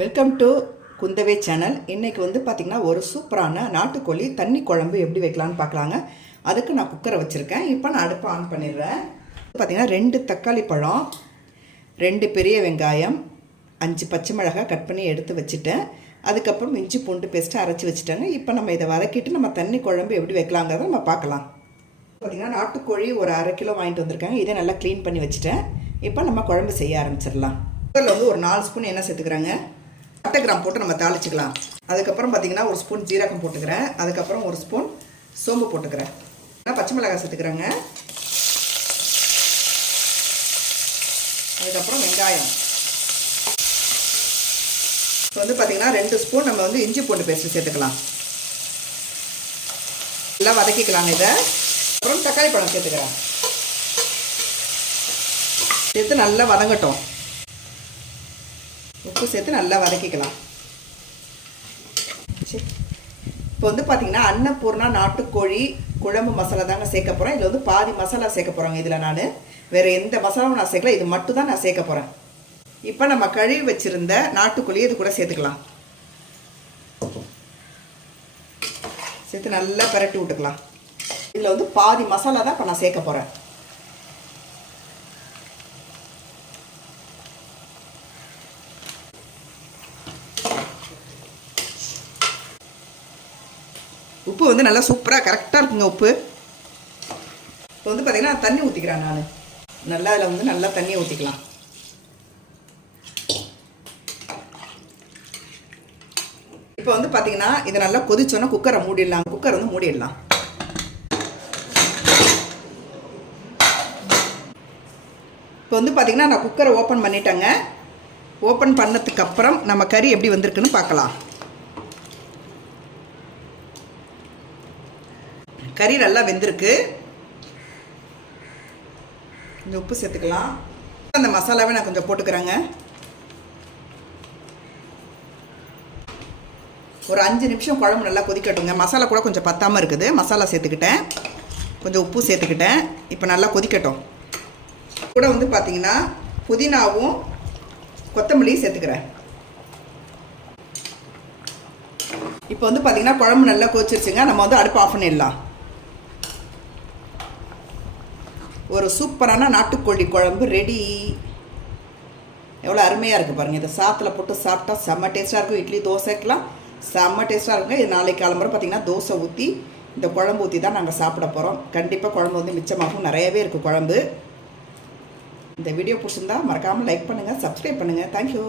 Welcome to Kundavai channel இன்றைக்கி வந்து பார்த்திங்கன்னா ஒரு சூப்பரான நாட்டுக்கோழி தண்ணி குழம்பு எப்படி வைக்கலான்னு பார்க்கலாங்க அதுக்கு நான் குக்கரை வச்சுருக்கேன். இப்போ நான் அடுப்பை ஆன் பண்ணிடுறேன். பார்த்திங்கன்னா ரெண்டு தக்காளி பழம் ரெண்டு பெரிய வெங்காயம் அஞ்சு பச்சை மிளகாய் கட் பண்ணி எடுத்து வச்சுட்டேன். அதுக்கப்புறம் இஞ்சி பூண்டு பேஸ்ட்டு அரைச்சி வச்சுட்டேங்க. இப்போ நம்ம இதை வதக்கிட்டு நம்ம தண்ணி குழம்பு எப்படி வைக்கலாங்கிறத நம்ம பார்க்கலாம் பார்த்திங்கன்னா நாட்டுக்கோழி ஒரு அரை கிலோ வாங்கிட்டு வந்திருக்காங்க. இதை நல்லா க்ளீன் பண்ணி வச்சுட்டேன். இப்போ நம்ம குழம்பு செய்ய ஆரம்பிச்சிடலாம். குக்கரில் வந்து ஒரு நாலு ஸ்பூன் என்ன சேர்த்துக்கிறாங்க. பட்டை கிராம் போட்டு நம்ம தாளிச்சிக்கலாம். அதுக்கப்புறம் பார்த்திங்கன்னா ஒரு ஸ்பூன் ஜீரகம் போட்டுக்கிறேன். அதுக்கப்புறம் ஒரு ஸ்பூன் சோம்பு போட்டுக்கிறேன். பச்சை மிளகாய் சேர்த்துக்கிறேங்க. அதுக்கப்புறம் வெங்காயம். இப்போ வந்து பார்த்திங்கன்னா ரெண்டு ஸ்பூன் நம்ம வந்து இஞ்சி பூண்டு பேஸ்ட்டு சேர்த்துக்கலாம். எல்லாம் வதக்கிக்கலாங்க இதை. அப்புறம் தக்காளி பழம் சேர்த்துக்கிறேன். சேர்த்து நல்லா வதங்கட்டும். உப்பு சேர்த்து நல்லா வதக்கிக்கலாம். சரி. இப்போ வந்து பார்த்தீங்கன்னா அன்னப்பூர்ணா நாட்டுக்கோழி குழம்பு மசாலா தாங்க சேர்க்க போகிறேன் இதில் வந்து பாதி மசாலா சேர்க்க போகிறோங்க இதில் நான். வேறு எந்த மசாலாவும் நான் சேர்க்கல. இது மட்டும் தான் நான் சேர்க்க போகிறேன் இப்போ நம்ம கழுவி வச்சுருந்த நாட்டுக்கோழி இது கூட சேர்த்துக்கலாம். சேர்த்து நல்லா பரட்டி விட்டுக்கலாம். இதில் வந்து பாதி மசாலா தான் இப்போ நான் சேர்க்க போகிறேன் உப்பு வந்து நல்லா சூப்பராக கரெக்டாக இருக்குங்க உப்பு. இப்போ வந்து பார்த்தீங்கன்னா தண்ணி ஊற்றிக்கிறேன் நான். நல்லா அதில் வந்து நல்லா தண்ணியை ஊற்றிக்கலாம் இப்போ வந்து பார்த்தீங்கன்னா இதை நல்லா கொதிச்சோன்னா குக்கரை மூடிடலாம். குக்கர் வந்து மூடிடலாம். இப்போ வந்து பார்த்தீங்கன்னா நான் குக்கரை ஓப்பன் பண்ணிட்டேங்க. ஓப்பன் பண்ணதுக்கப்புறம் நம்ம கறி எப்படி வந்திருக்குன்னு பார்க்கலாம். கறி நல்லா வெந்திருக்கு. இந்த உப்பு சேர்த்துக்கலாம். அந்த மசாலாவே நான் கொஞ்சம் போட்டுக்கிறேங்க. ஒரு அஞ்சு நிமிஷம் குழம்பு நல்லா கொதிக்கட்டுங்க. மசாலா கூட கொஞ்சம் பத்தாமல் இருக்குது. மசாலா சேர்த்துக்கிட்டேன். கொஞ்சம் உப்பு சேர்த்துக்கிட்டேன். இப்போ நல்லா கொதிக்கட்டும். கூட வந்து பார்த்தீங்கன்னா புதினாவும் கொத்தமல்லியும் சேர்த்துக்கிறேன். இப்போ வந்து பார்த்தீங்கன்னா குழம்பு நல்லா கொதிச்சிருச்சுங்க. நம்ம வந்து அடுப்பு ஆஃப் பண்ணிடலாம். ஒரு சூப்பரான நாட்டுக்கோழி குழம்பு ரெடி எவ்வளோ அருமையாக இருக்குது பாருங்கள் இதை சாத்தில் போட்டு சாப்பிட்டா செம்ம டேஸ்ட்டாக இருக்கும். இட்லி தோசைக்கெலாம் செம்ம டேஸ்ட்டாக இருக்குங்க. இது நாளைக்கு கிளம்புற பார்த்திங்கன்னா தோசை ஊற்றி இந்த குழம்பு ஊற்றி தான் நாங்கள் சாப்பிட போகிறோம் கண்டிப்பாக குழம்பு வந்து மிச்சமாகும். நிறையவே இருக்குது குழம்பு. இந்த வீடியோ பிடிச்சிருந்தா மறக்காமல் லைக் பண்ணுங்கள் சப்ஸ்கிரைப் பண்ணுங்கள் தேங்க்யூ